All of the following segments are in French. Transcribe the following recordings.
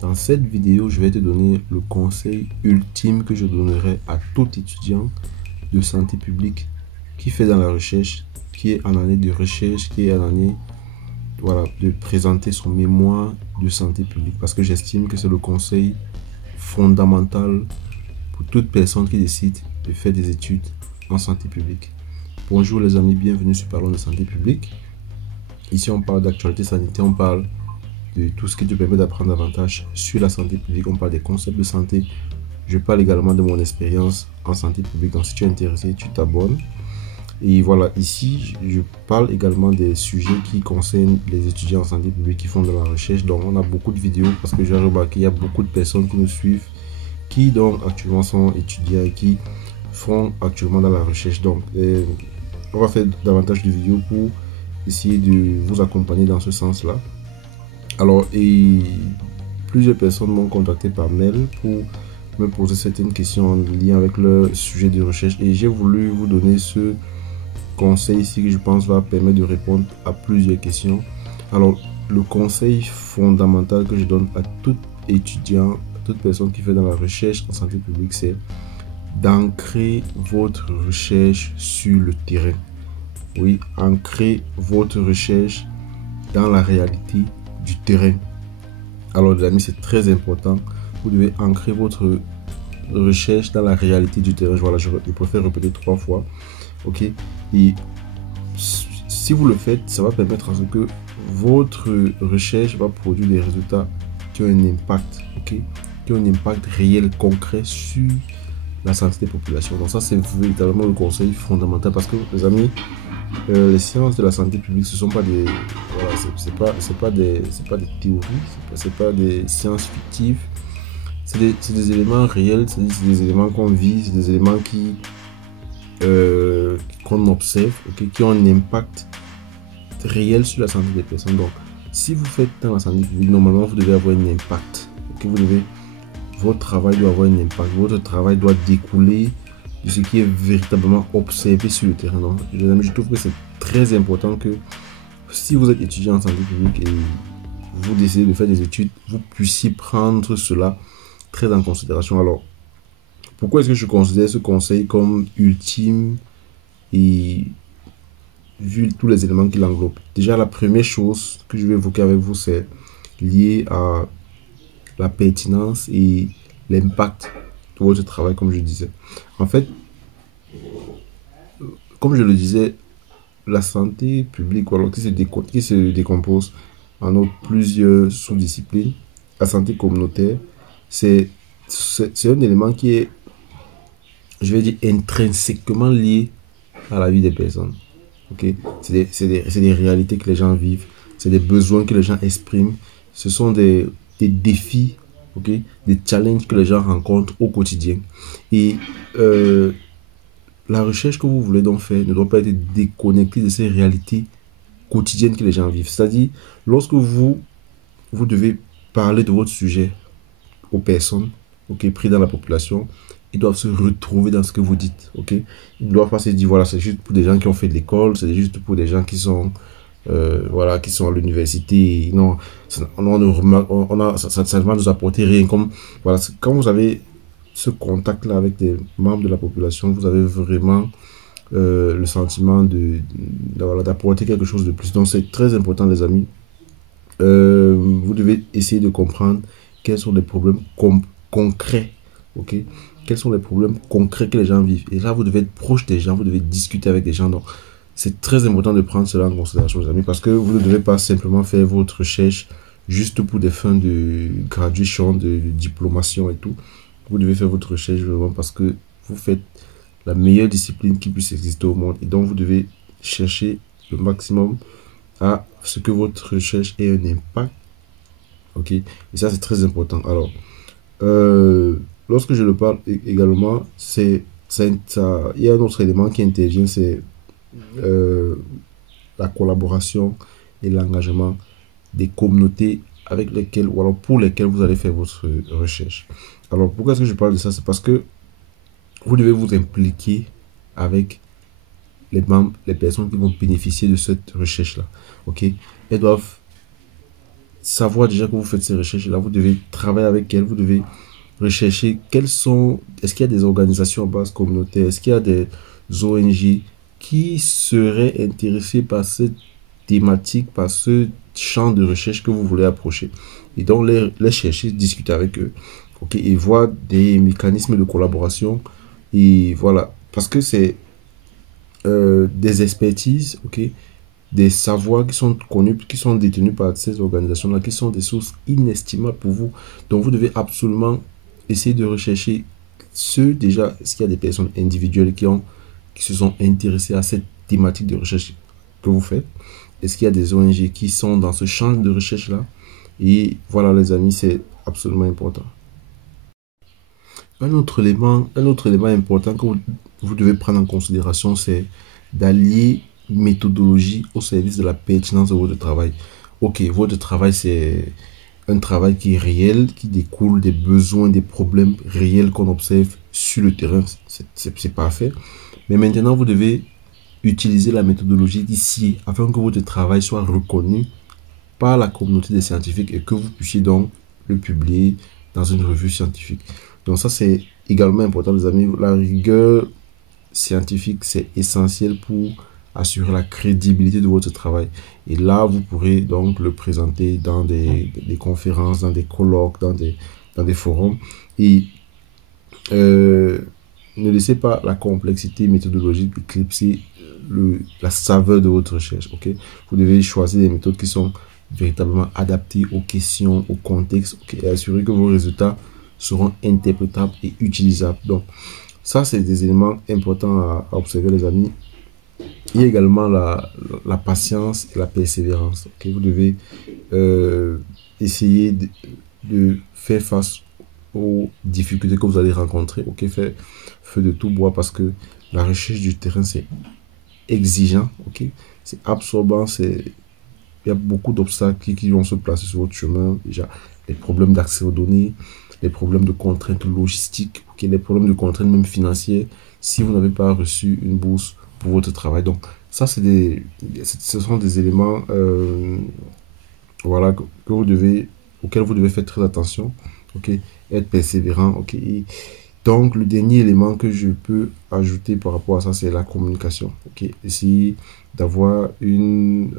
Dans cette vidéo, je vais te donner le conseil ultime que je donnerai à tout étudiant de santé publique qui fait dans la recherche, qui est en année de recherche, qui est en année de présenter son mémoire de santé publique. Parce que j'estime que c'est le conseil fondamental pour toute personne qui décide de faire des études en santé publique. Bonjour les amis, bienvenue sur Parlons de santé publique. Ici on parle d'actualité sanitaire, on parle de tout ce qui te permet d'apprendre davantage sur la santé publique. On parle des concepts de santé. Je parle également de mon expérience en santé publique. Donc si tu es intéressé, tu t'abonnes. Et voilà, ici, je parle également des sujets qui concernent les étudiants en santé publique qui font de la recherche. Donc on a beaucoup de vidéos parce que j'ai remarqué qu'il y a beaucoup de personnes qui nous suivent, qui donc actuellement sont étudiants et qui font actuellement dans la recherche. Donc on va faire davantage de vidéos pour essayer de vous accompagner dans ce sens-là. Alors, et plusieurs personnes m'ont contacté par mail pour me poser certaines questions en lien avec leur sujet de recherche et j'ai voulu vous donner ce conseil ici que je pense va permettre de répondre à plusieurs questions. Alors, le conseil fondamental que je donne à tout étudiant, à toute personne qui fait dans la recherche en santé publique, c'est d'ancrer votre recherche sur le terrain. Oui, ancrer votre recherche dans la réalité du terrain. Alors les amis, c'est très important. Vous devez ancrer votre recherche dans la réalité du terrain. Voilà, je préfère répéter 3 fois. Ok. Et si vous le faites, ça va permettre à ce que votre recherche va produire des résultats qui ont un impact, ok, qui ont un impact réel, concret sur la santé des populations. Donc ça, c'est véritablement le conseil fondamental parce que les amis, les sciences de la santé publique, ce sont pas des, voilà, c'est pas des théories, c'est pas des sciences fictives, c'est des éléments réels, c'est des éléments qu'on vit, c'est des éléments qu'on observe, okay, qui ont un impact réel sur la santé des personnes. Donc, si vous faites dans la santé publique, normalement, vous devez avoir un impact. Okay, votre travail doit avoir un impact. Votre travail doit découler de ce qui est véritablement observé sur le terrain. Donc, les amis, je trouve que c'est très important que si vous êtes étudiant en santé publique et vous décidez de faire des études, vous puissiez prendre cela très en considération. Alors, pourquoi est-ce que je considère ce conseil comme ultime et vu tous les éléments qu'il englobe? Déjà, la première chose que je vais évoquer avec vous, c'est lié à la pertinence et l'impact de votre travail, comme je disais. En fait, comme je le disais, la santé publique, alors, qui se décompose en plusieurs sous-disciplines. La santé communautaire, c'est un élément qui est, je vais dire, intrinsèquement lié à la vie des personnes. Okay? C'est des réalités que les gens vivent, c'est des besoins que les gens expriment, ce sont des défis, okay? Des challenges que les gens rencontrent au quotidien. Et la recherche que vous voulez donc faire ne doit pas être déconnectée de ces réalités quotidiennes que les gens vivent. C'est-à-dire, lorsque vous devez parler de votre sujet aux personnes, okay, pris dans la population, ils doivent se retrouver dans ce que vous dites, ok? Ils ne doivent pas se dire, voilà, c'est juste pour des gens qui ont fait de l'école, c'est juste pour des gens qui sont, voilà, qui sont à l'université. Non, ça ne va nous apporter rien. Comme, voilà, quand vous avez ce contact-là avec des membres de la population, vous avez vraiment le sentiment voilà, d'apporter quelque chose de plus. Donc, c'est très important, les amis. Vous devez essayer de comprendre quels sont les problèmes concrets, ok? Quels sont les problèmes concrets que les gens vivent. Et là, vous devez être proche des gens, vous devez discuter avec des gens. Donc, c'est très important de prendre cela en considération, les amis, parce que vous ne devez pas simplement faire votre recherche juste pour des fins de graduation, de diplomation et tout. Vous devez faire votre recherche vraiment parce que vous faites la meilleure discipline qui puisse exister au monde. Et donc, vous devez chercher le maximum à ce que votre recherche ait un impact. Ok, et ça, c'est très important. Alors, lorsque je le parle également, il y a un autre élément qui intervient, c'est la collaboration et l'engagement des communautés avec lesquelles, ou alors pour lesquelles vous allez faire votre recherche. Alors, pourquoi est-ce que je parle de ça? C'est parce que vous devez vous impliquer avec les personnes qui vont bénéficier de cette recherche-là. Ok, elles doivent savoir déjà que vous faites ces recherches-là, vous devez travailler avec elles, vous devez rechercher est-ce qu'il y a des organisations à base communautaire, est-ce qu'il y a des ONG qui seraient intéressées par cette thématique, par ce champ de recherche que vous voulez approcher. Et donc, les chercher, discuter avec eux, ok, et voir des mécanismes de collaboration. Et voilà, parce que c'est des expertises, ok, des savoirs qui sont connus, qui sont détenus par ces organisations-là, qui sont des sources inestimables pour vous. Donc, vous devez absolument essayer de rechercher déjà, est-ce qu'il y a des personnes individuelles qui se sont intéressées à cette thématique de recherche que vous faites? Est-ce qu'il y a des ONG qui sont dans ce champ de recherche-là? Et voilà, les amis, c'est absolument important. Un autre élément important que vous devez prendre en considération, c'est d'allier méthodologie au service de la pertinence de votre travail. Ok, votre travail, c'est un travail qui est réel, qui découle des besoins, des problèmes réels qu'on observe sur le terrain. C'est parfait. Mais maintenant, vous devez utiliser la méthodologie d'ici afin que votre travail soit reconnu par la communauté des scientifiques et que vous puissiez donc le publier dans une revue scientifique. Donc ça, c'est également important, les amis. La rigueur scientifique, c'est essentiel pour assurer la crédibilité de votre travail. Et là, vous pourrez donc le présenter dans des conférences, dans des colloques, dans des forums. Et ne laissez pas la complexité méthodologique éclipser la saveur de votre recherche. Ok, vous devez choisir des méthodes qui sont véritablement adaptées aux questions, au contexte, okay, et assurer que vos résultats seront interprétables et utilisables. Donc, ça, c'est des éléments importants à observer, les amis. Il y a également la patience et la persévérance. Okay? Vous devez essayer de faire face aux difficultés que vous allez rencontrer. Ok, faire feu de tout bois parce que la recherche du terrain, c'est exigeant. Ok, c'est absorbant. Il y a beaucoup d'obstacles qui vont se placer sur votre chemin. Déjà, les problèmes d'accès aux données, les problèmes de contraintes logistiques, okay, les problèmes de contraintes même financières, si vous n'avez pas reçu une bourse pour votre travail. Donc, ça, ce sont des éléments voilà, auxquels vous devez faire très attention. Ok, être persévérant. Ok, et donc, le dernier élément que je peux ajouter par rapport à ça, c'est la communication. Ok, essayer d'avoir une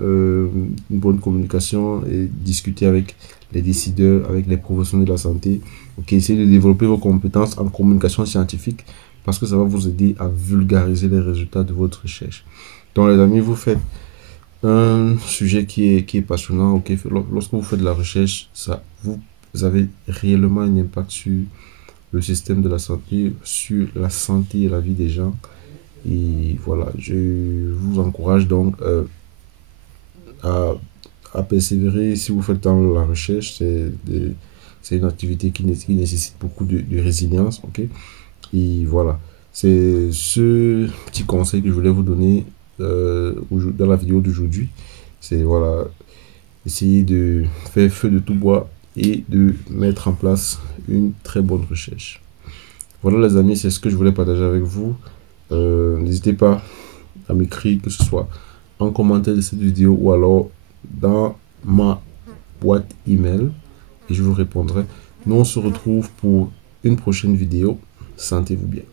bonne communication et discuter avec les décideurs, avec les professionnels de la santé. Ok, essayez de développer vos compétences en communication scientifique parce que ça va vous aider à vulgariser les résultats de votre recherche. Donc, les amis, vous faites un sujet qui est passionnant. Ok, lorsque vous faites de la recherche, vous avez réellement un impact sur le système de la santé, sur la santé et la vie des gens. Et voilà, je vous encourage donc à persévérer si vous faites dans la recherche. C'est une activité qui nécessite beaucoup de résilience. Ok, et voilà, c'est ce petit conseil que je voulais vous donner dans la vidéo d'aujourd'hui. C'est voilà, essayer de faire feu de tout bois et de mettre en place une très bonne recherche. Voilà les amis, c'est ce que je voulais partager avec vous. N'hésitez pas à m'écrire, que ce soit en commentaire de cette vidéo ou alors dans ma boîte email et je vous répondrai. Nous on se retrouve pour une prochaine vidéo. Sentez-vous bien.